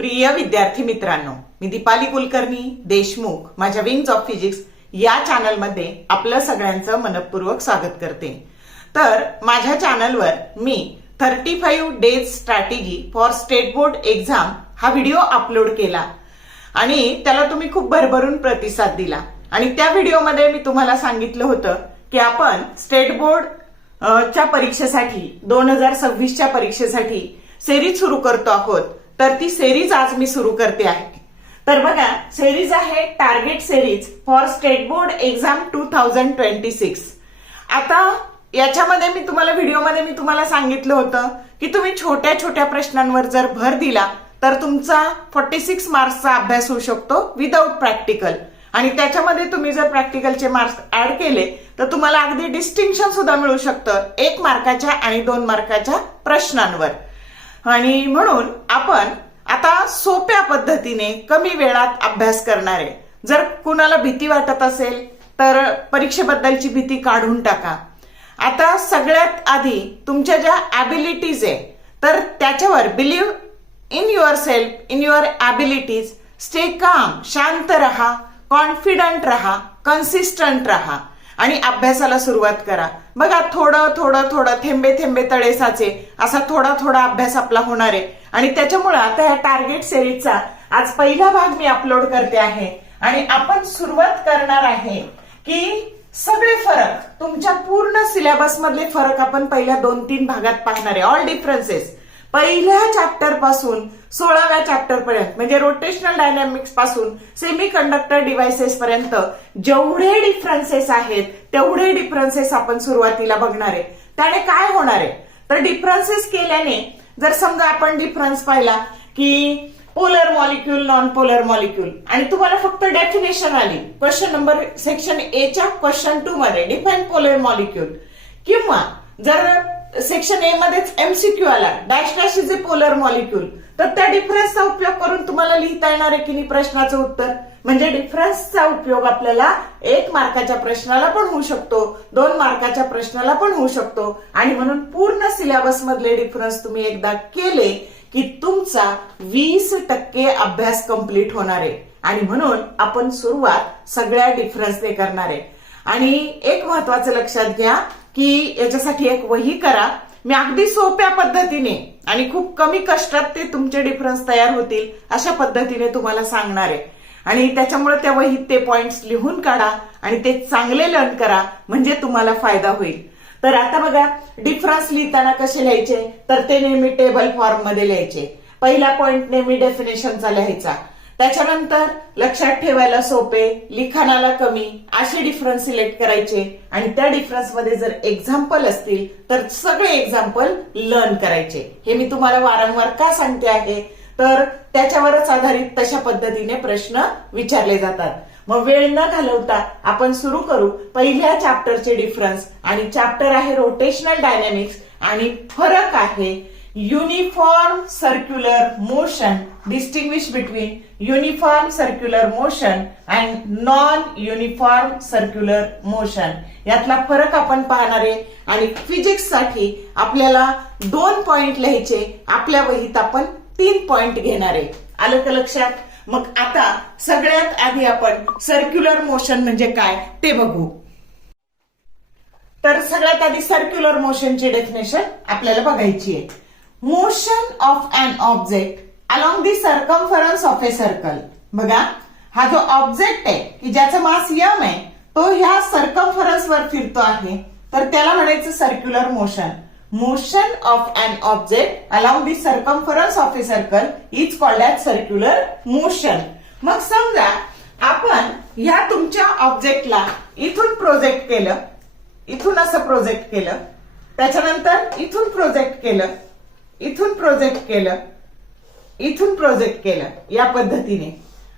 प्रिय विद्यार्थी मित्रांनो, मी दीपाली कुलकर्णी देशमुख माझ्या विंग्स ऑफ फिजिक्स या चॅनलमध्ये आपलं सगळ्यांचं मनपूर्वक स्वागत करते। तर माझ्या चॅनलवर मी 35 days strategy for state board exam हा व्हिडिओ अपलोड केला आणि त्याला तुम्ही खूप भरभरून प्रतिसाद दिला आणि त्या व्हिडिओमध्ये मी तुम्हाला सांगितलं होतं की आपण स्टेट बोर्ड च्या परीक्षेसाठी 2026 च्या परीक्षेसाठी सिरीज सुरू करतो आहोत। तर ती सिरीज आज मी सुरू करते आहे। तर बघा, सिरीज आहे target series for state board exam 2026। आता याच्यामध्ये मी तुम्हाला व्हिडिओमध्ये मी तुम्हाला सांगितलं होतं की तुम्ही छोट्या छोट्या प्रश्नांवर जर भर दिला तर तुमचा 46 मार्क्सचा अभ्यास होऊ शकतो विदाउट प्रॅक्टिकल, आणि त्याच्यामध्ये तुम्ही जर प्रॅक्टिकलचे मार्क्स ऍड केले तर तुम्हाला अगदी डिस्टिंक्शन सुद्धा मिळू शकतं 1 मार्काच्या आणि 2 मार्काच्या प्रश्नांवर। आणि म्हणून आपण आता सोप्या पद्धतीने कमी वेळात अभ्यास करणार आहे। जर कुणाला भीती वाटत असेल तर परीक्षेबद्दलची भीती काढून टाका। आता सगळ्यात आधी तुमच्या ज्या ॲबिलिटीज आहे तर त्याच्यावर believe in your self, in your abilities, stay calm, शांत रहा, कॉन्फिडंट रहा, कन्सिस्टंट रहा आणि अभ्यासाला सुरुवात करा। बघा, थोडं थोडं थोडं थेंबे थेंबे तळे साचे असा थोडा थोडा अभ्यास आपला होणार आहे। आणि त्याच्यामुळे आता या टार्गेट सिरीजचा आज पहिला भाग मी अपलोड करते आहे आणि आपण सुरुवात करणार आहे की सगळे फरक, तुमच्या पूर्ण सिलेबस मधले फरक आपण पहिल्या 2-3 भागात पाहणार आहे। ऑल डिफरन्सेस पहिल्या चॅप्टर पासून 16व्या चॅप्टर पर्यंत, म्हणजे रोटेशनल डायनॅमिक्स पासून सेमी कंडक्टर डिव्हाइसेस पर्यंत जेवढे डिफरन्सेस आहेत तेवढे डिफरन्सेस आपण सुरुवातीला बघणार आहे। त्याने काय होणार आहे तर डिफरन्सेस केल्याने जर समजा आपण डिफरन्स पाहिला की polar molecule, non polar molecule, आणि तुम्हाला फक्त डेफिनेशन आली क्वेश्चन नंबर सेक्शन ए च्या क्वेश्चन 2 मध्ये डिफाइन पोलर मॉलिक्यूल, किंवा जर सेक्शन ए मध्येच एमसीक्यू आला dash dash is A polar molecule, तर त्या डिफरन्सचा उपयोग करून तुम्हाला लिहिता येणार आहे की नाही प्रश्नाचं उत्तर। म्हणजे डिफरन्सचा उपयोग आपल्याला 1 मार्काच्या प्रश्नाला पण होऊ शकतो, 2 मार्काच्या प्रश्नाला पण होऊ शकतो, आणि म्हणून पूर्ण सिलेबस मधले डिफरन्स तुम्ही एकदा केले की तुमचा 20% अभ्यास कंप्लीट होणार आहे। आणि म्हणून आपण सुरुवात सगळ्या डिफरन्सने करणार आहे। आणि एक महत्वाचं लक्षात घ्या की याच्यासाठी एक वही करा। मी अगदी सोप्या पद्धतीने आणि खूप कमी कष्टात ते तुमचे डिफरन्स तयार होतील अशा पद्धतीने तुम्हाला सांगणार आहे, आणि त्याच्यामुळे त्या वहीत ते पॉइंट्स लिहून काढा आणि ते चांगले लर्न करा, म्हणजे तुम्हाला फायदा होईल। तर आता बघा, डिफरन्स लिहिताना कसे लिहायचे तर ते नेहमी टेबल फॉर्म मध्ये लिहायचे। पहिला पॉइंट नेहमी डेफिनेशनचा लिहायचा, त्याच्यानंतर लक्षात ठेवायला सोपे, लिखाणाला कमी असे डिफरन्स सिलेक्ट करायचे, आणि त्या डिफरन्स मध्ये जर एक्झाम्पल असतील तर सगळे एक्झाम्पल लर्न करायचे। हे मी तुम्हाला वारंवार का सांगते आहे तर त्याच्यावरच आधारित तशा पद्धतीने प्रश्न विचारले जातात। मग वेळ न घालवता आपण सुरू करू पहिल्या चॅप्टरचे डिफरन्स, आणि चॅप्टर आहे रोटेशनल डायनॅमिक्स, आणि फरक आहे uniform circular motion, distinguish between uniform circular motion and non uniform circular motion, यातला फरक आपण पाहणार आहे। आणि फिजिक्स साठी आपल्याला 2 पॉइंट लिहायचे, आपल्या वहीत आपण 3 पॉइंट घेणार आहे। आलं का लक्षात? मग आता सगळ्यात आधी आपण सर्क्युलर मोशन म्हणजे काय ते बघू। तर सगळ्यात आधी सर्क्युलर मोशनची डेफिनेशन आपल्याला बघायची आहे। Motion of an object along the circumference of a circle. बघा, हा जो ऑब्जेक्ट आहे की ज्याचा मास m आहे तो ह्या सर्कम्फरन्स वर फिरतो आहे, तर त्याला म्हणायचं circular motion. Motion of an object along the circumference of a circle is called as circular motion. मग समजा आपण ह्या तुमच्या ऑब्जेक्टला इथून प्रोजेक्ट केलं, इथून असं प्रोजेक्ट केलं, त्याच्यानंतर इथून प्रोजेक्ट केलं, इथून प्रोजेक्ट केलं, इथून प्रोजेक्ट केलं, या पद्धतीने।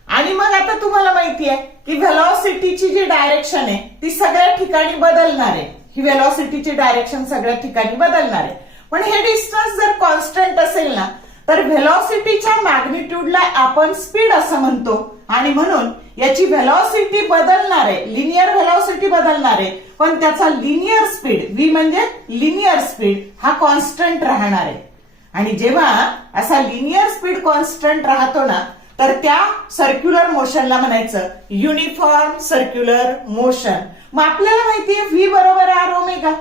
आणि मग आता तुम्हाला माहिती आहे की व्हेलॉसिटीची जी डायरेक्शन आहे ती सगळ्या ठिकाणी बदलणार आहे। ही व्हेलॉसिटीची डायरेक्शन सगळ्या ठिकाणी बदलणार आहे, पण हे डिस्टन्स जर कॉन्स्टंट असेल ना तर व्हेलॉसिटीच्या मॅग्निट्यूडला आपण स्पीड असं म्हणतो, आणि म्हणून याची व्हेलॉसिटी बदलणार आहे, लिनियर व्हेलॉसिटी बदलणार आहे, पण त्याचा लिनियर स्पीड, व्ही म्हणजे लिनियर स्पीड, हा कॉन्स्टंट राहणार आहे। आणि जेव्हा असा लिनियर स्पीड कॉन्स्टंट राहतो ना तर त्या सर्क्युलर मोशनला म्हणायचं युनिफॉर्म सर्क्युलर मोशन. मग आपल्याला माहितीये व्ही बरोबर आर ओमेगा.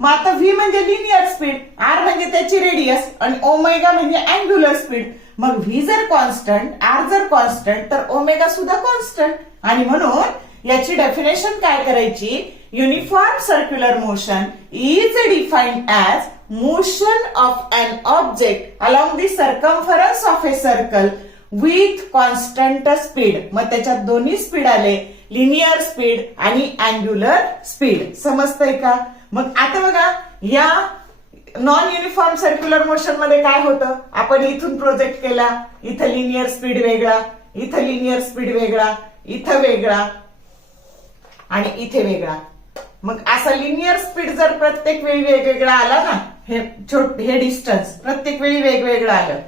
मग आता व्ही म्हणजे लिनियर स्पीड, आर म्हणजे त्याची रेडियस आणि ओमेगा म्हणजे अँग्युलर स्पीड. मग व्ही जर कॉन्स्टंट, आर जर कॉन्स्टंट तर ओमेगा सुद्धा कॉन्स्टंट. आणि म्हणून याची डेफिनेशन काय करायची, uniform circular motion is defined as motion of an object along the circumference of a circle with constant speed. मग त्याच्यात दोन्ही स्पीड आले, लिनियर स्पीड आणि अँग्युलर स्पीड. समजतंय का? मग आता बघा या नॉन युनिफॉर्म सर्क्युलर मोशन मध्ये काय होतं, आपण इथून प्रोजेक्ट केला, इथं लिनियर स्पीड वेगळा, इथं लिनियर स्पीड वेगळा, इथं वेगळा आणि इथे वेगळा. मग असा लिनियर स्पीड जर प्रत्येक वेळी वेगवेगळा आला ना, हे डिस्टन्स प्रत्येक वेळी वेगवेगळं आलं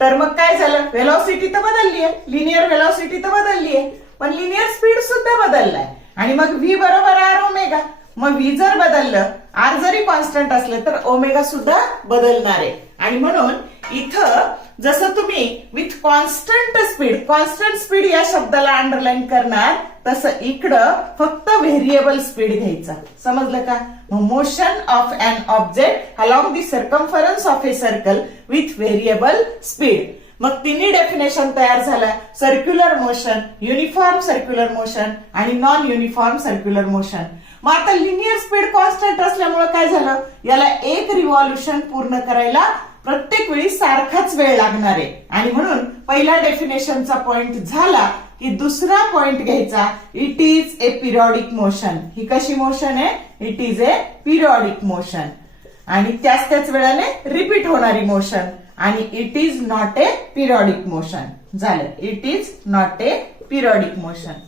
तर मग काय झालं, व्हेलॉसिटी तर बदलली आहे, लिनियर व्हेलॉसिटी तर बदलली आहे, पण लिनियर स्पीड सुद्धा बदललाय. आणि मग व्ही बरोबर आर ओमेगा. मग व्ही जर बदललं, आर जरी कॉन्स्टंट असलं तर ओमेगा सुद्धा बदलणार आहे. आणि म्हणून इथं जसं तुम्ही विथ कॉन्स्टंट स्पीड या शब्दाला अंडरलाईन करणार तसं इकडं फक्त व्हेरिएबल स्पीड घ्यायचा. समजलं का? Motion of an object along the circumference of a circle with variable speed. मग तिन्ही डेफिनेशन तयार झालं, circular motion, uniform circular motion आणि नॉन युनिफॉर्म सर्क्युलर मोशन. मग आता लिनियर स्पीड कॉन्स्टंट असल्यामुळे काय झालं, याला एक रिव्हॉल्युशन पूर्ण करायला प्रत्येक वेळी सारखाच वेळ लागणार आहे. आणि म्हणून पहिल्या डेफिनेशनचा पॉइंट झाला की दुसरा पॉइंट घ्यायचा, it is a periodic motion. ही कशी मोशन आहे, it is a periodic motion आणि त्याच वेळाने रिपीट होणारी मोशन. आणि it is not a periodic motion. झालं, it is not a periodic motion.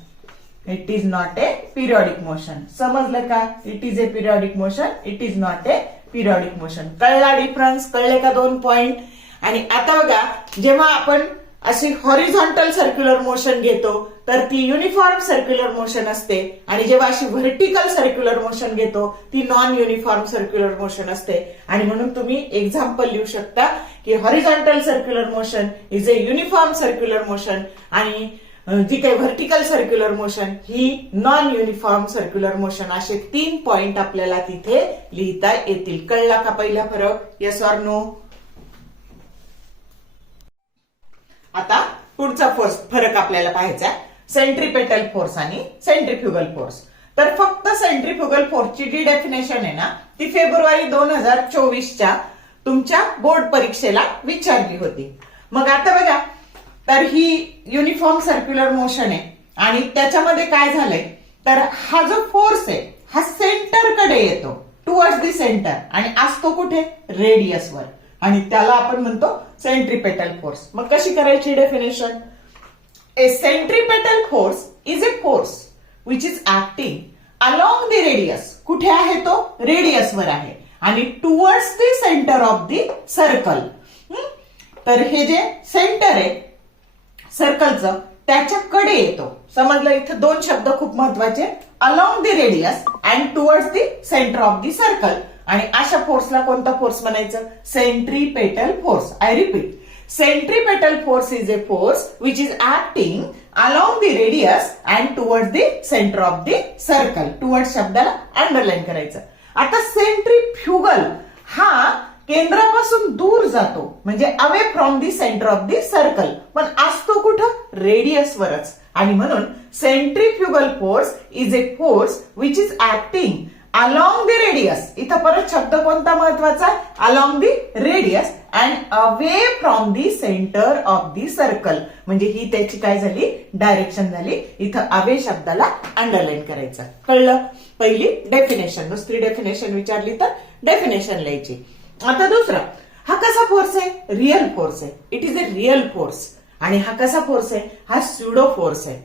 It is not a periodic motion. समजलं का? It is a periodic motion, it is not a periodic motion. कळला difference? कळले का दोन point? आणि आता बघा, जेव्हा आपण अशी हॉरिझॉन्टल सर्क्युलर मोशन घेतो तर ती युनिफॉर्म सर्क्युलर मोशन असते आणि जेव्हा अशी व्हर्टिकल सर्क्युलर मोशन घेतो ती नॉन युनिफॉर्म सर्क्युलर मोशन असते. आणि म्हणून तुम्ही एक्झाम्पल लिहू शकता की horizontal circular motion is a uniform circular motion आणि जी काही व्हर्टिकल सर्क्युलर मोशन ही नॉन युनिफॉर्म सर्क्युलर मोशन. असे 3 पॉइंट आपल्याला तिथे लिहिता येतील. कळला का पहिला फरक? Yes or no? आता पुढचा फरक आपल्याला पाहायचा, सेंट्रीपेटल फोर्स आणि सेंट्रीफ्युगल फोर्स. तर फक्त सेंट्रीफ्युगल फोर्सची जी डेफिनेशन आहे ना ती फेब्रुवारी 2024च्या तुमच्या बोर्ड परीक्षेला विचारली होती. मग आता बघा, तर ही युनिफॉर्म सर्क्युलर मोशन आहे आणि त्याच्यामध्ये काय झालंय, तर हा जो फोर्स आहे हा सेंटरकडे येतो, टुवर्ड्स द सेंटर, आणि असतो कुठे, रेडियसवर, आणि त्याला आपण म्हणतो सेंट्रीपेटल फोर्स. मग कशी करायची definition? A centripetal force is a force which is acting along the radius. कुठे आहे तो? रेडियसवर आहे आणि towards the centre of the circle. तर हे जे सेंटर आहे सर्कलचं त्याच्याकडे येतो. समजलं? इथं दोन शब्द खूप महत्वाचे, along the radius and towards the centre of the circle. आणि अशा फोर्सला कोणता फोर्स म्हणायचं? Centripetal force. I repeat, centripetal force is a force which is acting along the radius and towards the centre of the circle. Towards शब्दाला underline करायचं. आता centrifugal हा केंद्रापासून दूर जातो, म्हणजे away from the centre of the circle, पण असतो कुठं? रेडियसवरच. आणि म्हणून centrifugal force is a force which is acting along the radius. इथं परत शब्द कोणता महत्वाचा? Along the radius and away from the centre of the circle. म्हणजे ही त्याची काय झाली? डायरेक्शन झाली. इथं अवे शब्दाला अंडरलाईन करायचं. कळलं? पहिली डेफिनेशन. दुसरी डेफिनेशन विचारली तर डेफिनेशन लिहायची. आता दुसरा, हा कसा फोर्स आहे? रिअल फोर्स आहे. It is a real force. आणि हा कसा फोर्स आहे? हा स्युडो फोर्स आहे.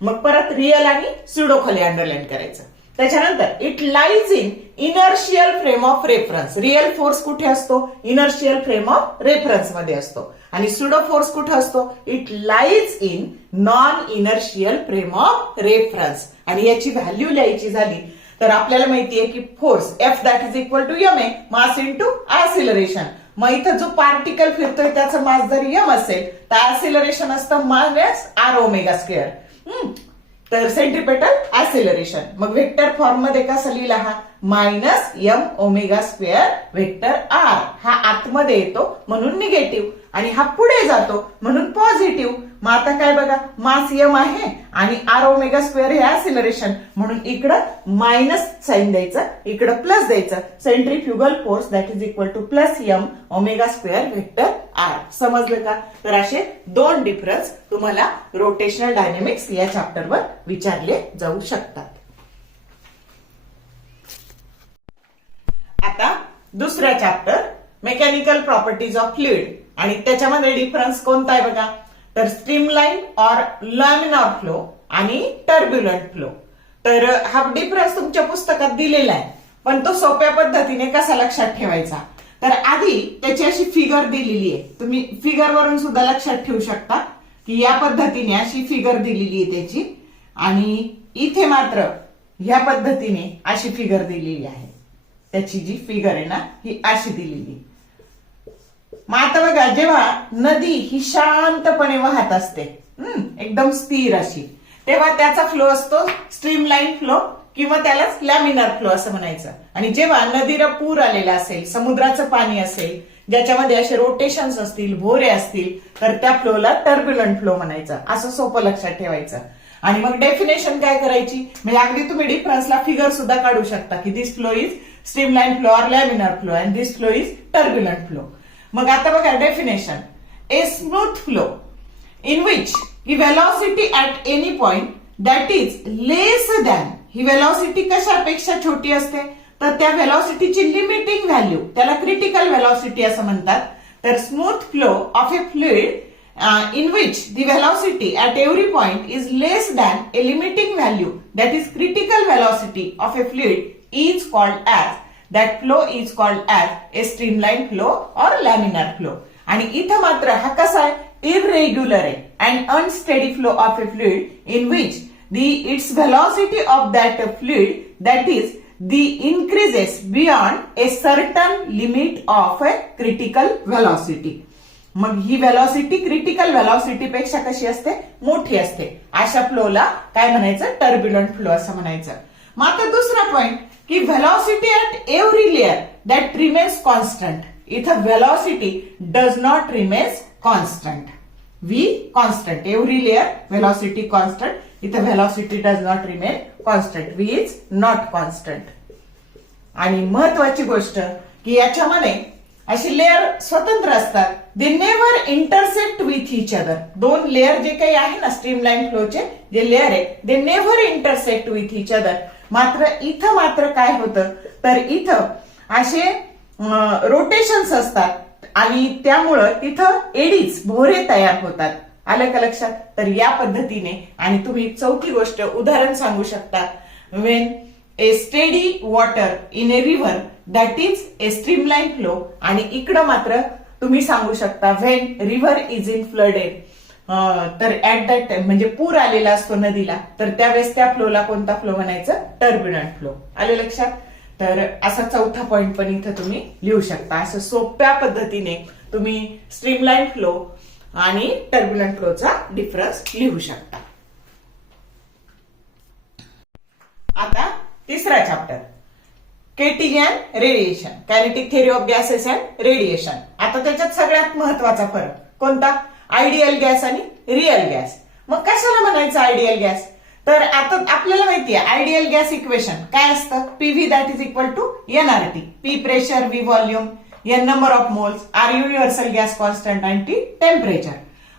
मग परत रिअल आणि स्युडो खाली अंडरलाईन करायचं. त्याच्यानंतर it lies in inertial frame of reference. Real force कुठे असतो? इनर्शियल फ्रेम ऑफ रेफरन्स मध्ये असतो. आणि स्युडो फोर्स कुठे असतो? It lies in non inertial frame of reference. आणि याची व्हॅल्यू लिहायची झाली तर आपल्याला माहितीये की force F that is equal to ma, mass into acceleration. मग इथं जो पार्टिकल फिरतोय त्याचं मास जर m असेल तर ऍसिलरेशन असतं मायनस r ओमेगा स्क्वेअर. तर सेंट्रिपेटल ऍसिलरेशन. मग व्हेक्टर फॉर्म मध्ये कसं लिहिला हा? Minus m omega square vector r. हा आतमध्ये येतो म्हणून निगेटिव्ह आणि हा पुढे जातो म्हणून पॉझिटिव्ह. मग आता काय बघा, मास m आहे आणि r ओमेगा स्क्वेअर हे ऍसिलरेशन, म्हणून इकडं मायनस साइन द्यायचं, इकडं प्लस द्यायचं. Centrifugal force that is equal two plus m omega square vector r. समजलं का? तर असे दोन डिफरन्स तुम्हाला रोटेशनल डायनेमिक्स या चॅप्टरवर विचारले जाऊ शकतात. आता दुसरा chapter mechanical properties of fluid आणि त्याच्यामध्ये डिफरन्स कोणता आहे बघा. तर स्ट्रीमलाइन और लॅमिनार फ्लो आणि टर्ब्युलंट फ्लो. तर हा डिफरन्स तुमच्या पुस्तकात दिलेला आहे, पण तो सोप्या पद्धतीने कसा लक्षात ठेवायचा. तर आधी त्याची अशी फिगर दिलेली आहे, तुम्ही फिगर वरून सुद्धा लक्षात ठेवू शकता की या पद्धतीने अशी फिगर दिलेली आहे त्याची, आणि इथे मात्र ह्या पद्धतीने अशी फिगर दिलेली आहे. त्याची जी फिगर आहे ना ही अशी दिलेली. मग आता बघा, जेव्हा नदी ही शांतपणे वाहत असते एकदम स्थिर अशी, तेव्हा त्याचा फ्लो असतो स्ट्रीमलाइन फ्लो किंवा त्यालाच लॅमिनार फ्लो असं म्हणायचं. आणि जेव्हा नदीला पूर आलेला असेल, समुद्राचं पाणी असेल ज्याच्यामध्ये असे रोटेशन्स असतील, भोरे असतील, तर त्या फ्लोला टर्ब्युलंट फ्लो म्हणायचं. असं सोपं लक्षात ठेवायचं. आणि मग डेफिनेशन काय करायची, म्हणजे अगदी तुम्ही डिफरन्सला फिगर सुद्धा काढू शकता की this flow is streamline flow और laminar flow and this flow is turbulent flow. मग आता बघा definition. A smooth flow in which the velocity at any point that is less than. ही वेलॉसिटी कशापेक्षा छोटी असते, तर त्या वेलॉसिटीची लिमिटिंग व्हॅल्यू, त्याला क्रिटिकल वेलॉसिटी असं म्हणतात. तर smooth flow of a fluid in which the velocity at every point is less than a limiting value, that is critical velocity of a fluid is called as, that flow is called as a streamline flow or laminar flow. आणि इथं मात्र हा कसा आहे, irregular आहे and unsteady flow of a fluid in which its velocity of that fluid, that is the increases beyond a certain limit of a critical velocity. मग ही velocity critical velocity पेक्षा कशी असते, मोठी असते. अशा फ्लोला काय म्हणायचं, टर्ब्युलंट फ्लो असं म्हणायचं. मग आता दुसरा पॉइंट की velocity at every layer that remains constant. इथं velocity does not remains constant. V constant, every layer velocity constant. इथं velocity does not remain constant, V is not constant. आणि महत्वाची गोष्ट की याच्यामध्ये अशी लेअर स्वतंत्र असतात. They never intersect with each other. दोन लेअर जे काही आहे ना स्ट्रीमलाइन फ्लोचे जे लेअर आहे, they never intersect with each other. मात्र इथं मात्र काय होतं, तर इथं असे रोटेशन्स असतात आणि त्यामुळं तिथं एडीज, भोरे तयार होतात. आलं का लक्षात? तर या पद्धतीने. आणि तुम्ही चौथी गोष्ट उदाहरण सांगू शकता. When a steady water in A river that is a streamline flow. आणि इकडं मात्र तुम्ही सांगू शकता when river is in flooded. तर ऍट दॅट टाइम म्हणजे पूर आलेला असतो नदीला, तर त्यावेळेस त्या फ्लोला कोणता फ्लो म्हणायचं, टर्ब्युलंट फ्लो. आले लक्षात? तर असा चौथा पॉइंट पण इथं तुम्ही लिहू शकता. असं सोप्या पद्धतीने तुम्ही स्ट्रीमलाइन फ्लो आणि टर्ब्युलंट फ्लोचा डिफरन्स लिहू शकता. आता तिसरा chapter heating and radiation, kinetic theory of gases and radiation. आता त्याच्यात सगळ्यात महत्वाचा फरक कोणता, आयडियल गॅस आणि रिअल गॅस. मग कशाला म्हणायचं आयडियल गॅस, तर आता आपल्याला माहितीये आयडियल गॅस इक्वेशन काय असतं, PV that is equal to NRT. P pressure, V volume, N number of moles, R universal gas constant आणि टी टेम्परेचर.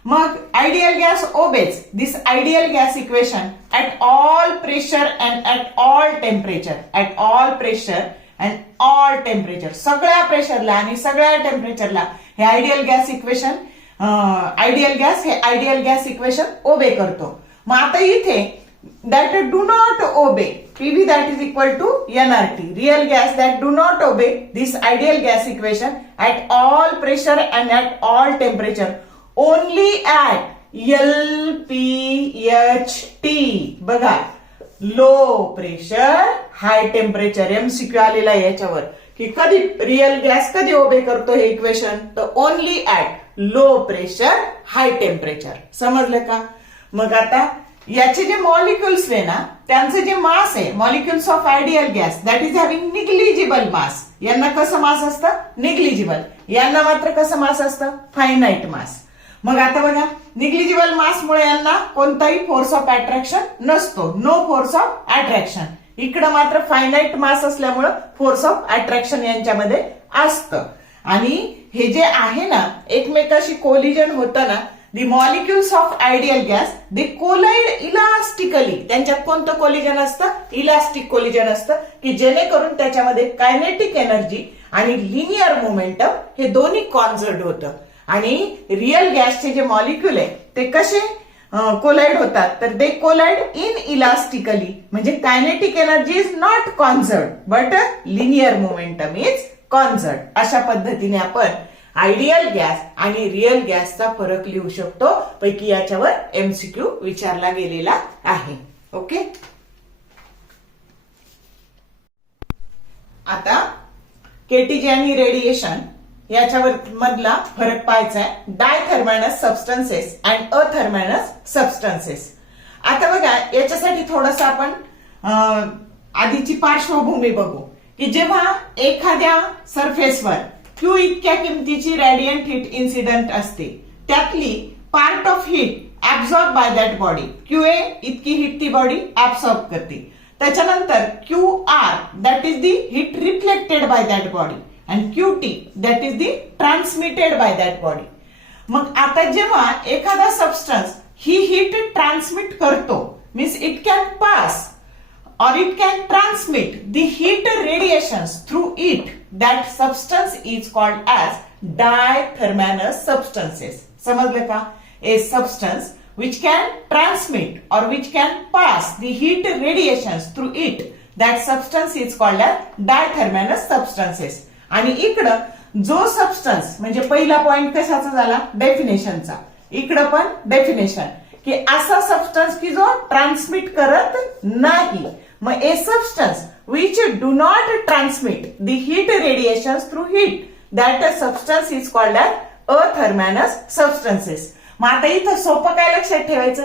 मग ideal gas obeys this ideal gas equation at all pressure and at all temperature. At all pressure and all temperature. सगळ्या प्रेशरला आणि सगळ्या टेम्परेचरला हे ideal gas equation, ideal gas हे ideal gas equation obey करतो. मग आता इथे that do not obey, PV that is equal to NRT. Real gas that do not obey this ideal gas equation at all pressure and at all temperature only at LPHT. बघा, low pressure high temperature, MCQ आलेला आहे याच्यावर. की कधी real gas कधी ओबे करतो हे इक्वेशन, तर only at low pressure high temperature. समजलं का? मग आता याचे जे मॉलिक्युल्स आहे ना, त्यांचं जे मास आहे, molecules of ideal gas that is having negligible mass. यांना कसं मास असतं? निग्लिजिबल. यांना मात्र कसं मास असतं? फायनाईट मास. मग आता बघा, निग्लिजिबल मासमुळे यांना कोणताही फोर्स ऑफ अट्रॅक्शन नसतो, नो फोर्स ऑफ अट्रॅक्शन. इकडं मात्र फायनाईट मास असल्यामुळं फोर्स ऑफ अट्रॅक्शन यांच्यामध्ये असतं. आणि हे जे आहे ना, एकमेकाशी कोलिजन होतं ना, the molecules of ideal gas they collide elastically. त्यांच्यात कोणतं कोलिजन असतं? इलास्टिक कोलिजन असतं, की जेणेकरून त्याच्यामध्ये कायनेटिक एनर्जी आणि लिनियर मोमेंटम हे दोन्ही कॉन्झर्व्ड होतं. आणि रिअल गॅसचे जे मॉलिक्युल आहे ते कसे कोलाइड होतात? तर दे कोलाइड इन इलास्टिकली, म्हणजे kinetic energy is not conserved but linear momentum is conserved. अशा पद्धतीने आपण आयडियल गॅस आणि रिअल गॅसचा फरक लिहू शकतो. पैकी याच्यावर एमसीक्यू विचारला गेलेला आहे. ओके, आता केटीजे आणि रेडिएशन याच्यावर मधला फरक पाहायचा आहे. डायथर्मॅनस सबस्टन्सेस अँड अथर्मॅनस सबस्टन्सेस. आता बघा, याच्यासाठी थोडस आपण आधीची पार्श्वभूमी बघू, की जेव्हा एखाद्या सरफेसवर Q इतक्या किमतीची रेडियंट हीट इन्सिडंट असते, त्यातली part of heat absorb by that body. QA इतकी हीट ती बॉडी ऍब्सॉर्ब करते. त्याच्यानंतर QR that is the heat reflected by that body and QT that is the transmitted by that body. मग आता जेव्हा एखादा सबस्टन्स ही हीट ट्रान्समिट करतो, means it can pass or it can transmit the heat radiations through it, that substance is called as dithermanous substances. समजलं का? A substance which can transmit or which can pass the heat radiations through it, that substance is called as dithermanous substances. आणि इकडं जो substance, म्हणजे पहिला point कशाचा झाला? डेफिनेशनचा. इकडं पण डेफिनेशन, की असा सबस्टन्स की जो ट्रान्समिट करत नाही. मग a substance which do not transmit the heat radiation through heat, that substance is called as athermanous substances. मग आता इथं सोपं काय लक्षात ठेवायचं?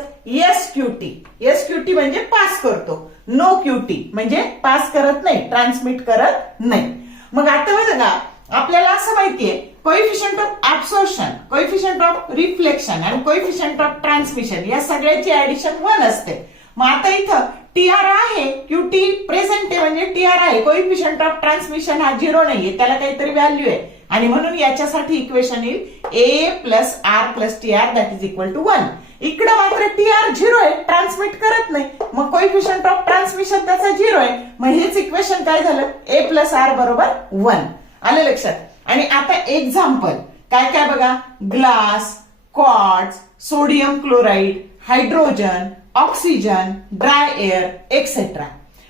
SQT. SQT म्हणजे पास करतो, नो QT म्हणजे पास करत नाही, ट्रान्समिट करत नाही. मग आता बघा, आपल्याला असं माहितीये coefficient of absorption, coefficient of reflection आणि कोएफिशियंट ऑफ ट्रान्समिशन या सगळ्याची ऍडिशन 1 असते. मग आता इथं TR आहे, QT प्रेझेंट आहे म्हणजे TR आहे. कोएफिशियंट ऑफ ट्रान्समिशन हा 0 नाहीये, त्याला काहीतरी व्हॅल्यू आहे. आणि म्हणून याच्यासाठी इक्वेशन येईल A plus R plus TR that is equal to 1. इकडे मात्र TR 0 आहे, ट्रान्समिट करत नाही, मग कोएफिशियंट ऑफ ट्रान्समिशन त्याचा 0 आहे. मग हेच इक्वेशन काय झालं? A प्लस R बरोबर 1. आलं लक्षात? आणि आता एक्झाम्पल काय काय बघा, glass, quartz, sodium chloride, hydrogen, oxygen, dry air etcetera.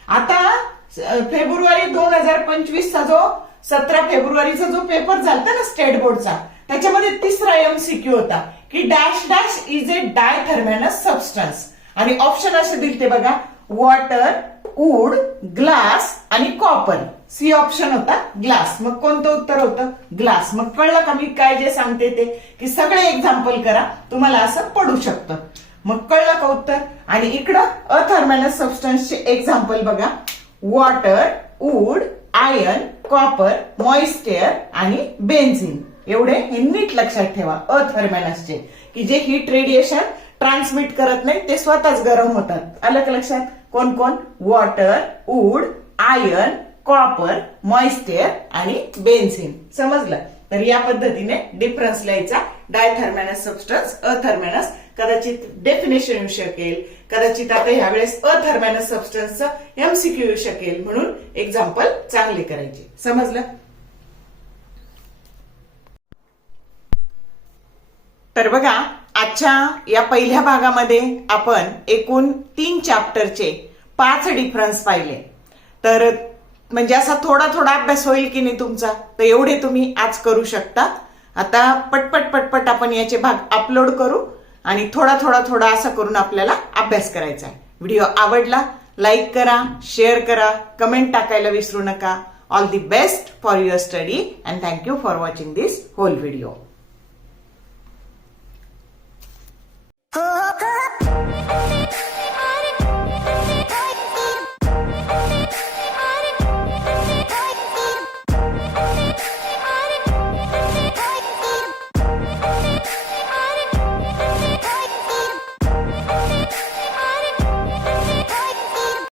आता फेब्रुवारी 2025चा जो 17 फेब्रुवारीचा जो पेपर झाला ना स्टेट बोर्डचा, त्याच्यामध्ये तिसरा MCQ होता की dash dash is a diathermanous substance. आणि ऑप्शन असे दिले बघा, वॉटर, वूड, ग्लास आणि कॉपर. सी ऑप्शन होता ग्लास. मग कोणतं उत्तर होतं? ग्लास. मग कळलं का मी काय जे सांगते ते, की सगळे एक्झाम्पल करा, तुम्हाला असं पडू शकतं. मग कळलं का उत्तर? आणि इकडं अथर्मॅनस सबस्टन्सचे एक्झाम्पल बघा, water, wood, iron, copper, moisture आणि बेन्झिन. एवढे हे नीट लक्षात ठेवा अथर्मॅनसचे, की जे हीट रेडिएशन ट्रान्समिट करत नाही, ते स्वतःच गरम होतात. आलं का लक्षात? कोण कोण? Water, wood, iron, copper, moisture आणि बेन्झिन. समजलं? तर या पद्धतीने डिफरन्स लिहायचा. Diathermanous substance, athermanous. कदाचित डेफिनेशन येऊ शकेल, कदाचित आता ह्यावेळेस अथर्मॅनस सबस्टन्सचं MCQ येऊ शकेल, म्हणून एक्झाम्पल चांगले करायचे. समजलं? तर बघा, आजच्या या पहिल्या भागामध्ये आपण एकूण 3 चॅप्टरचे 5 डिफरन्स पाहिले. तर म्हणजे असा थोडा थोडा अभ्यास होईल की नाही तुमचा, तर एवढे तुम्ही आज करू शकता. आता पटपट आपण याचे भाग अपलोड करू आणि थोडा थोडा असं करून आपल्याला अभ्यास करायचा आहे. व्हिडिओ आवडला लाईक करा, शेअर करा, कमेंट टाकायला विसरू नका. All the best for your study and thank you for watching this whole video.